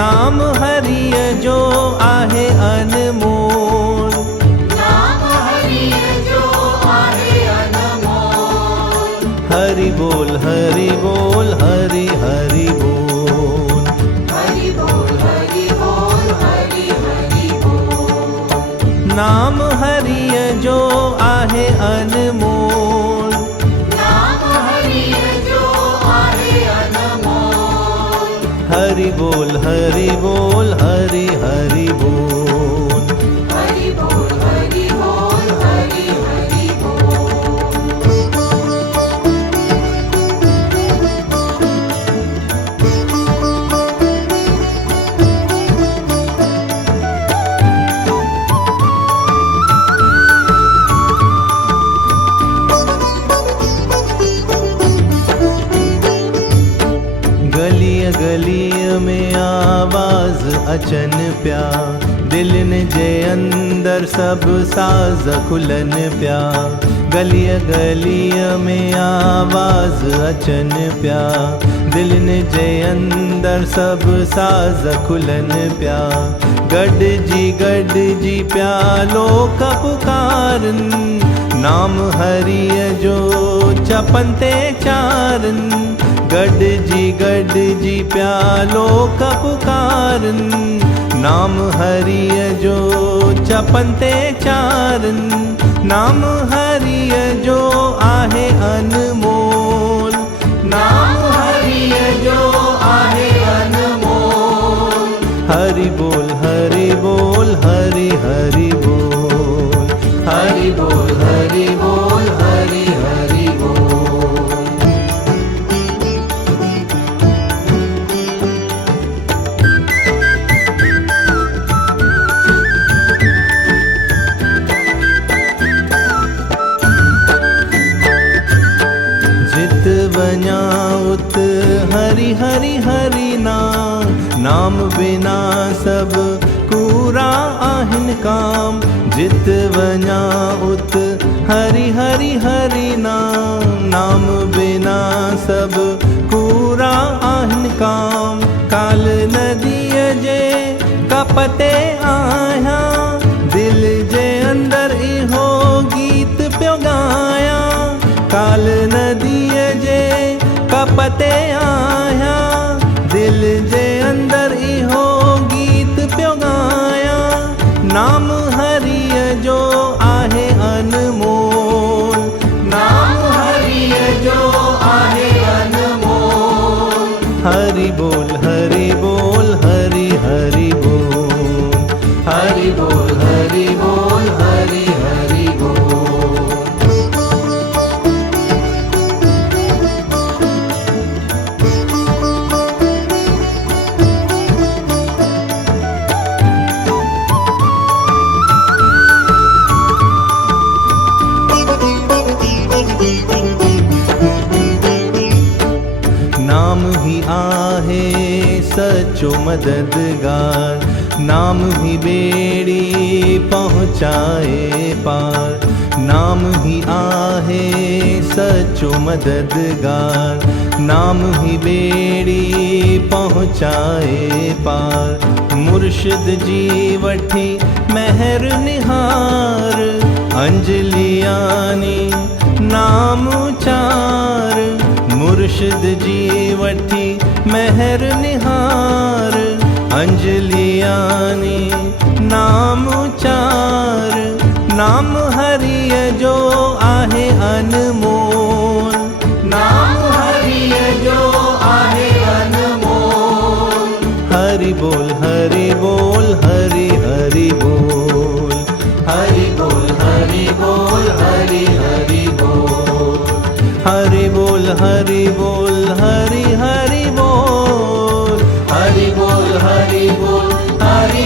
नाम हरिय जो आहे अनमोल, नाम हरिय जो आहे अनमोल। हरि बोल हरि बोल हरि हरि बोल, हरि बोल हरि बोल हरि हरि बोल। नाम हरिय जो आहे अनमोल, नाम हरिय जो आहे अनमोल। हरि बोल हरि बोल हरि हरि बोल, हरि बोल हरि बोल हरि हरि बोल। गलिय गलिय में आवाज अचन प्या, दिलन जे अंदर सब साज खुलन प्या। गलिय गलिय में आवाज अचन प्या, दिलन जे अंदर सब साज खुलन प्या। गड जी प्या लोक पुकारन, नाम हरिय जो चपनते चारन। गड जी प्या लोक पुकारन, नाम हरिय जो चपनते चारन। नाम हरिय जो आहे अनमोल, नाम हरिय जो आहे अनमोल। हरि बोल हरि बोल हरि हरि बोल, हरि बोल हरि बोल हरि हरि बोल। जित वञा उत हरि हरि हरि नाम, नाम बिना सब कूरा आहिन काम। जित वञा उत हरि हरि हरि नाम, नाम बिना सब कूरा आहिन काम। काल नदीअ जे कपते आहियां, दिल जे अंदर इहो गीत पियो गायां। काल नदीअ जे कपते आहियां, दिल जे अंदर इहो गीत पियो गायां। नाम हरिय जो आहे अनमोल, नाम हरिय जो आहे अनमोल। हरि बोल हरि बोल हरि हरि बोल, हरि बोल हरि बोल हरि हरि बोल। नाम ही आहे सचो मददगार, नाम ही बेड़ी पहुँचाए पार। नाम ही आहे सचो मददगार, नाम ही बेड़ी पहुँचाए पार। मुर्शिद जी वठी महर निहार, अंजलियानी नाम चार। मुर्शिद जी वठी महर निहार, अंजलियानी नाम चार। नाम हरिय जो आहे अनमोल, नाम हरिय जो आहे अनमोल। हरि बोल हरि बोल हरि हरि बोल, हरि बोल हरि बोल हरि हरि बोल। हरि बोल हरि बोल हरि हरि बोल, हरि बोल हरि बोल हरि